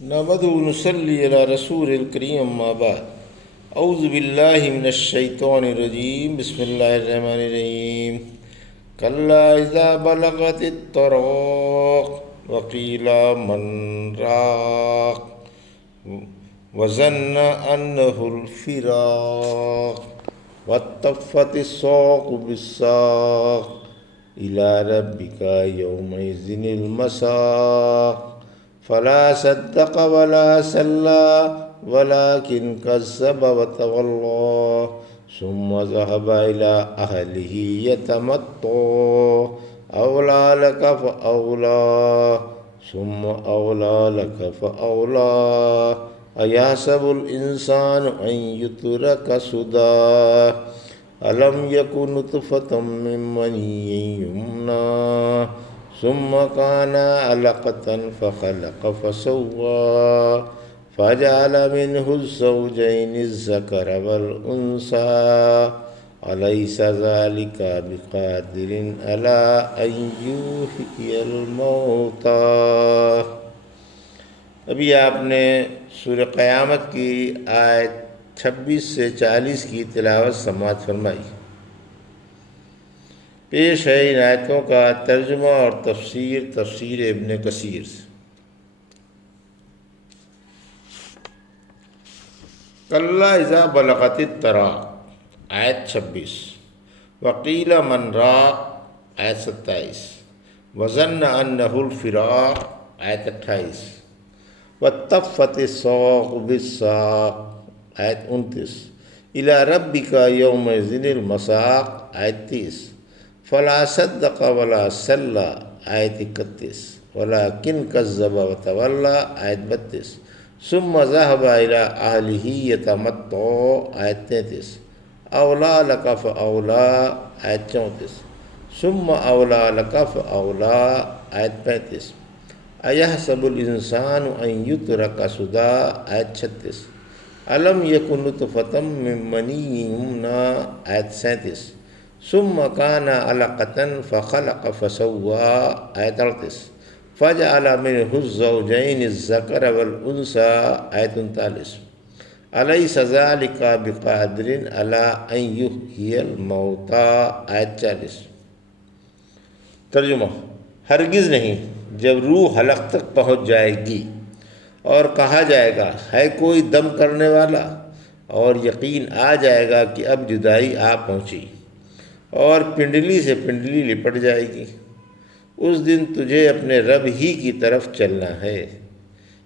نحمده ونصلي على رسول الكريم أما بعد أعوذ بالله من الشيطان الرجيم بسم الله الرحمن الرحيم كلا إذا بلغت التراق وقيل من راق وظن أنه الفراق والتفت الساق بالساق إلى ربك يومئذ المساق فلا صدق ولا صلى ولكن كذب وتولى ثم ذهب إلى أهله يتمطى أولى لك فأولى ثم أولى لك فأولى أيحسب الإنسان أن يترك سدى ألم يكن نطفة من مني يمنى ثم كان علقة فخلق فسوى فجعل منه الزوجين الذكر والأنثى أليس ذلك بقادر على أن يحيي الموتى۔ ابھی آپ نے سورہ قیامت کی آیت 26 سے 40 کی تلاوت سماعت فرمائی۔ پیش ہے ان آیتوں کا ترجمہ اور تفسیر ابن کثیر سے۔ کلا اذا بلغت التراق آیت 26، وقیل من راق آیت 27، وظن انہ الفراق آیت 28، والتفت الساق بالساق آیت 29، الی ربک یومئذ المساق آیت 30، فلا صدق ولا صلی آیت 31، ولکن کذب وتولی آیت 32، ثم ذهب إلى أهله يتمطى آیت 33، اولا لک فاولا آیت 34، ثم اولا لک فاولا آیت 35، ایحسب الانسان ان یترک سدی آیت 36، الم یکن نطفة من منی یمنی آیت 37، ثم كان علقة فخلق فسوى آیت 38، فجعل منه الزوجين الذكر والأنثى آیت 39، أليس ذلك بقادر على أن يحيي الموتى آیت 40۔ ترجمہ: ہرگز نہیں، جب روح حلق تک پہنچ جائے گی اور کہا جائے گا ہے کوئی دم کرنے والا، اور یقین آ جائے گا کہ اب جدائی آ پہنچی، اور پنڈلی سے پنڈلی لپٹ جائے گی، اس دن تجھے اپنے رب ہی کی طرف چلنا ہے۔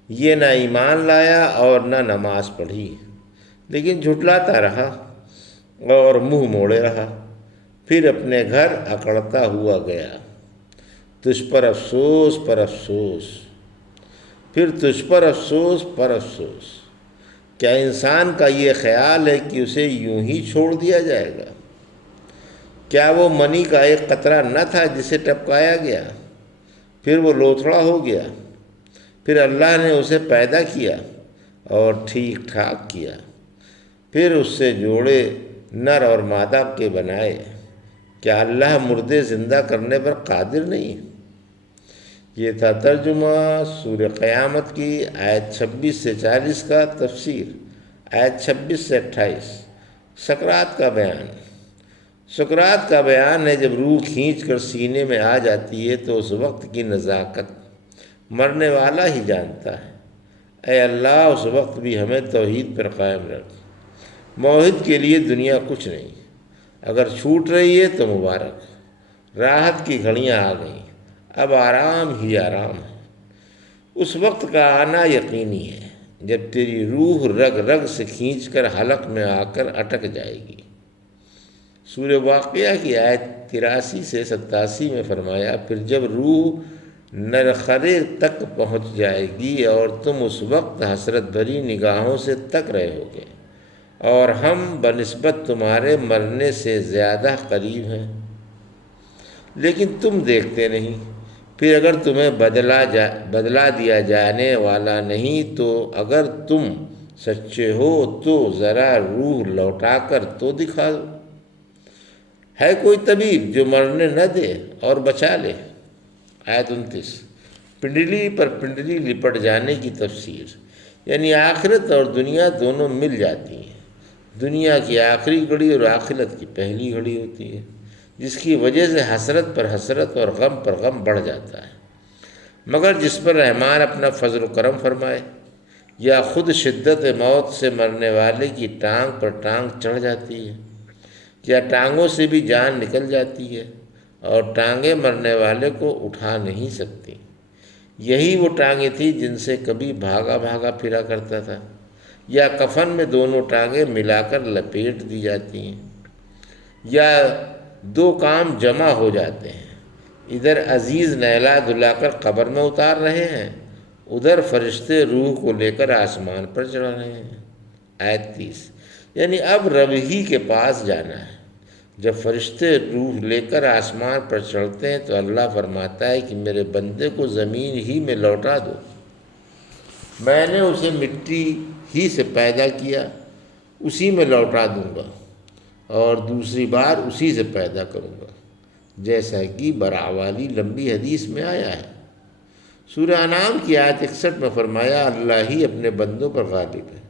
یہ نہ ایمان لایا اور نہ نماز پڑھی، لیکن جھٹلاتا رہا اور منہ موڑے رہا، پھر اپنے گھر اکڑتا ہوا گیا۔ تجھ پر افسوس پر افسوس، پھر تجھ پر افسوس پر افسوس۔ کیا انسان کا یہ خیال ہے کہ اسے یوں ہی چھوڑ دیا جائے گا؟ کیا وہ منی کا ایک قطرہ نہ تھا جسے ٹپکایا گیا، پھر وہ لوتھڑا ہو گیا، پھر اللہ نے اسے پیدا کیا اور ٹھیک ٹھاک کیا، پھر اس سے جوڑے نر اور مادہ کے بنائے۔ کیا اللہ مردے زندہ کرنے پر قادر نہیں؟ یہ تھا ترجمہ سورہ قیامت کی آیت 26 سے 40 کا تفسیر۔ آیت 26 سے 28 سکرات کا بیان۔ سکرات کا بیان ہے جب روح کھینچ کر سینے میں آ جاتی ہے تو اس وقت کی نزاکت مرنے والا ہی جانتا ہے۔ اے اللہ، اس وقت بھی ہمیں توحید پر قائم رکھ۔ موحد کے لیے دنیا کچھ نہیں، اگر چھوٹ رہی ہے تو مبارک، راحت کی گھڑیاں آ گئیں، اب آرام ہی آرام ہے۔ اس وقت کا آنا یقینی ہے جب تیری روح رگ رگ سے کھینچ کر حلق میں آ کر اٹک جائے گی۔ سورہ واقعہ کی آیت 83 سے 87 میں فرمایا، پھر جب روح نرخرے تک پہنچ جائے گی اور تم اس وقت حسرت بھری نگاہوں سے تک رہے ہوگے، اور ہم بنسبت تمہارے مرنے سے زیادہ قریب ہیں، لیکن تم دیکھتے نہیں۔ پھر اگر تمہیں بدلا دیا جانے والا نہیں تو اگر تم سچے ہو تو ذرا روح لوٹا کر تو دکھا دو۔ ہے کوئی طبیب جو مرنے نہ دے اور بچا لے؟ آیت 29۔ پنڈلی پر پنڈلی لپٹ جانے کی تفسیر، یعنی آخرت اور دنیا دونوں مل جاتی ہیں۔ دنیا کی آخری گھڑی اور آخرت کی پہلی گھڑی ہوتی ہے، جس کی وجہ سے حسرت پر حسرت اور غم پر غم بڑھ جاتا ہے۔ مگر جس پر رحمان اپنا فضل و کرم فرمائے، یا خود شدت موت سے مرنے والے کی ٹانگ پر ٹانگ چڑھ جاتی ہے، یا ٹانگوں سے بھی جان نکل جاتی ہے اور ٹانگیں مرنے والے کو اٹھا نہیں سکتی۔ یہی وہ ٹانگیں تھیں جن سے کبھی بھاگا بھاگا پھرا کرتا تھا، یا کفن میں دونوں ٹانگیں ملا کر لپیٹ دی جاتی ہیں، یا دو کام جمع ہو جاتے ہیں، ادھر عزیز نہلا دھلا کر قبر میں اتار رہے ہیں، ادھر فرشتے روح کو لے کر آسمان پر چڑھا رہے ہیں۔ آیت 30، یعنی اب رب ہی کے پاس جانا ہے۔ جب فرشتے روح لے کر آسمان پر چڑھتے ہیں تو اللہ فرماتا ہے کہ میرے بندے کو زمین ہی میں لوٹا دو، میں نے اسے مٹی ہی سے پیدا کیا، اسی میں لوٹا دوں گا اور دوسری بار اسی سے پیدا کروں گا، جیسا کہ براوالی لمبی حدیث میں آیا ہے۔ سورہ انعام کی آیت 61 میں فرمایا، اللہ ہی اپنے بندوں پر غالب ہے،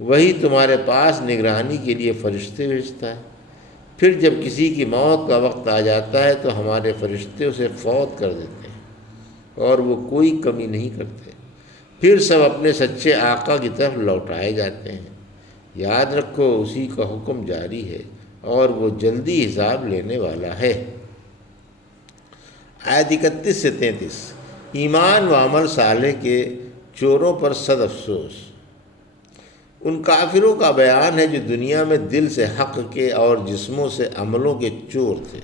وہی تمہارے پاس نگرانی کے لیے فرشتے بھیجتا ہے۔ پھر جب کسی کی موت کا وقت آ جاتا ہے تو ہمارے فرشتے اسے فوت کر دیتے ہیں اور وہ کوئی کمی نہیں کرتے، پھر سب اپنے سچے آقا کی طرف لوٹائے جاتے ہیں۔ یاد رکھو اسی کا حکم جاری ہے اور وہ جلدی حساب لینے والا ہے۔ آیت 31 سے 33، ایمان و عمل صالح کے چوروں پر صد افسوس۔ ان کافروں کا بیان ہے جو دنیا میں دل سے حق کے اور جسموں سے عملوں کے چور تھے،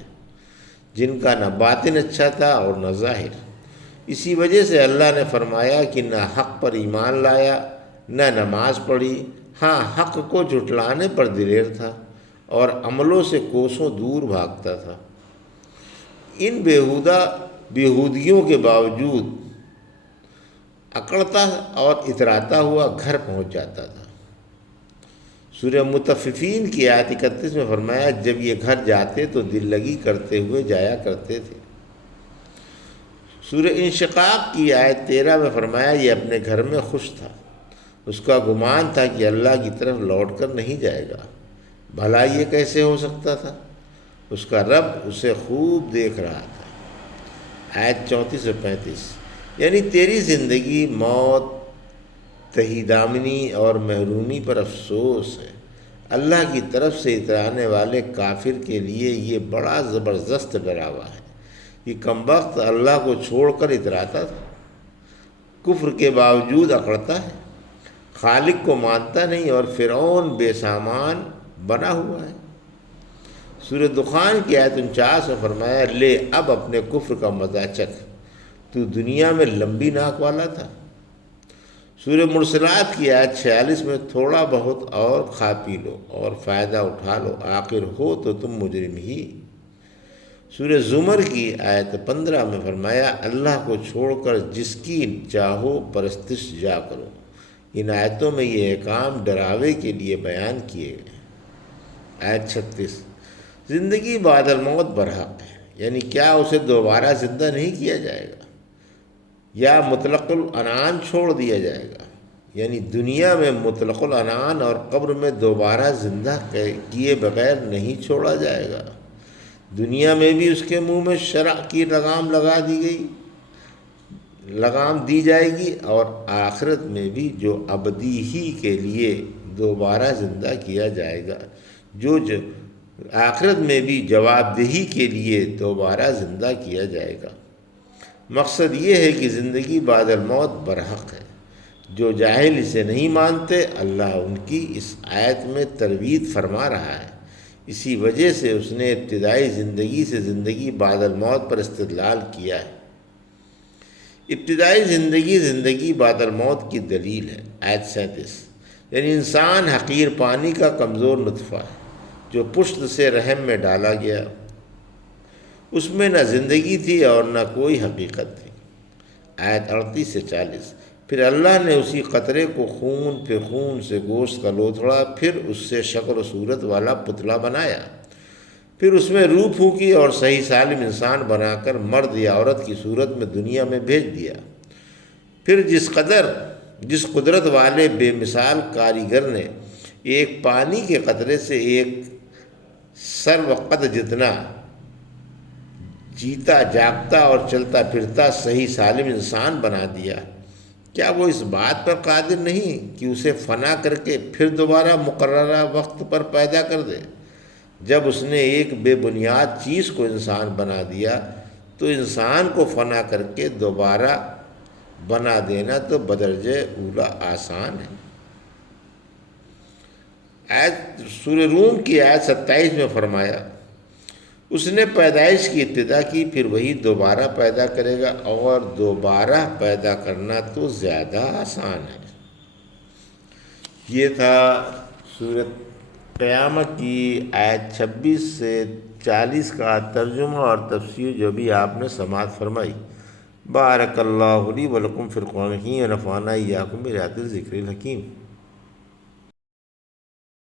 جن کا نہ باطن اچھا تھا اور نہ ظاہر۔ اسی وجہ سے اللہ نے فرمایا کہ نہ حق پر ایمان لایا نہ نماز پڑھی، ہاں حق کو جھٹلانے پر دلیر تھا اور عملوں سے کوسوں دور بھاگتا تھا۔ ان بیہودگیوں کے باوجود اکڑتا اور اتراتا ہوا گھر پہنچ جاتا تھا۔ سورہ مطففین کی آیت 31 میں فرمایا، جب یہ گھر جاتے تو دل لگی کرتے ہوئے جایا کرتے تھے۔ سورہ انشقاق کی آیت 13 میں فرمایا، یہ اپنے گھر میں خوش تھا، اس کا گمان تھا کہ اللہ کی طرف لوٹ کر نہیں جائے گا، بھلا یہ کیسے ہو سکتا تھا؟ اس کا رب اسے خوب دیکھ رہا تھا۔ آیت 34 سے 35، یعنی تیری زندگی موت، تہی دامنی اور محرومی پر افسوس ہے۔ اللہ کی طرف سے اترانے والے کافر کے لیے یہ بڑا زبردست ڈراوا ہے۔ یہ کمبخت اللہ کو چھوڑ کر اتراتا تھا، کفر کے باوجود اکڑتا ہے، خالق کو مانتا نہیں اور فرعون بے سامان بنا ہوا ہے۔ سورہ دخان کی آیت 49 میں فرمایا، لے اب اپنے کفر کا مزہ چکھ، تو دنیا میں لمبی ناک والا تھا۔ سورہ مرسلات کی آیت 46 میں، تھوڑا بہت اور کھا پی لو اور فائدہ اٹھا لو، آخر ہو تو تم مجرم ہی۔ سورہ زمر کی آیت 15 میں فرمایا، اللہ کو چھوڑ کر جس کی چاہو پرستش جا کرو۔ ان آیتوں میں یہ احکام ڈراوے کے لیے بیان کیے گئے۔ آیت 36، زندگی بعد الموت برحق ہے، یعنی کیا اسے دوبارہ زندہ نہیں کیا جائے گا یا مطلق العنان چھوڑ دیا جائے گا؟ یعنی دنیا میں مطلق العنان اور قبر میں دوبارہ زندہ کیے بغیر نہیں چھوڑا جائے گا۔ دنیا میں بھی اس کے منہ میں شرع کی لگام دی جائے گی اور آخرت میں بھی جو ابدی ہی کے لیے دوبارہ زندہ کیا جائے گا، آخرت میں بھی جواب دہی کے لیے دوبارہ زندہ کیا جائے گا۔ مقصد یہ ہے کہ زندگی بعد الموت برحق ہے۔ جو جاہل اسے نہیں مانتے، اللہ ان کی اس آیت میں ترویج فرما رہا ہے۔ اسی وجہ سے اس نے ابتدائی زندگی سے زندگی بعد الموت پر استدلال کیا ہے۔ ابتدائی زندگی بعد الموت کی دلیل ہے۔ آیت 37، یعنی انسان حقیر پانی کا کمزور نطفہ ہے جو پشت سے رحم میں ڈالا گیا، اس میں نہ زندگی تھی اور نہ کوئی حقیقت تھی۔ آیت 38 سے 40، پھر اللہ نے اسی قطرے کو خون پہ خون سے گوشت کا لوتھڑا، پھر اس سے شکل و صورت والا پتلا بنایا، پھر اس میں روح پھونکی اور صحیح سالم انسان بنا کر مرد یا عورت کی صورت میں دنیا میں بھیج دیا۔ پھر جس قدرت والے بے مثال کاریگر نے ایک پانی کے قطرے سے ایک سر وقت جتنا جیتا جاگتا اور چلتا پھرتا صحیح سالم انسان بنا دیا، کیا وہ اس بات پر قادر نہیں کہ اسے فنا کر کے پھر دوبارہ مقررہ وقت پر پیدا کر دے؟ جب اس نے ایک بے بنیاد چیز کو انسان بنا دیا تو انسان کو فنا کر کے دوبارہ بنا دینا تو بدرجہ اولا آسان ہے۔ سورہ روم کی آیت 27 میں فرمایا اس نے پیدائش کی ابتدا کی، پھر وہی دوبارہ پیدا کرے گا، اور دوبارہ پیدا کرنا تو زیادہ آسان ہے۔ یہ تھا سورۃ قیامت کی آیت 26 سے 40 کا ترجمہ اور تفسیر جو بھی آپ نے سماعت فرمائی۔ بارک اللہ لی ولکم فی القرآن الحکیم ونفعنا ایاکم بآیات الذکر الحکیم۔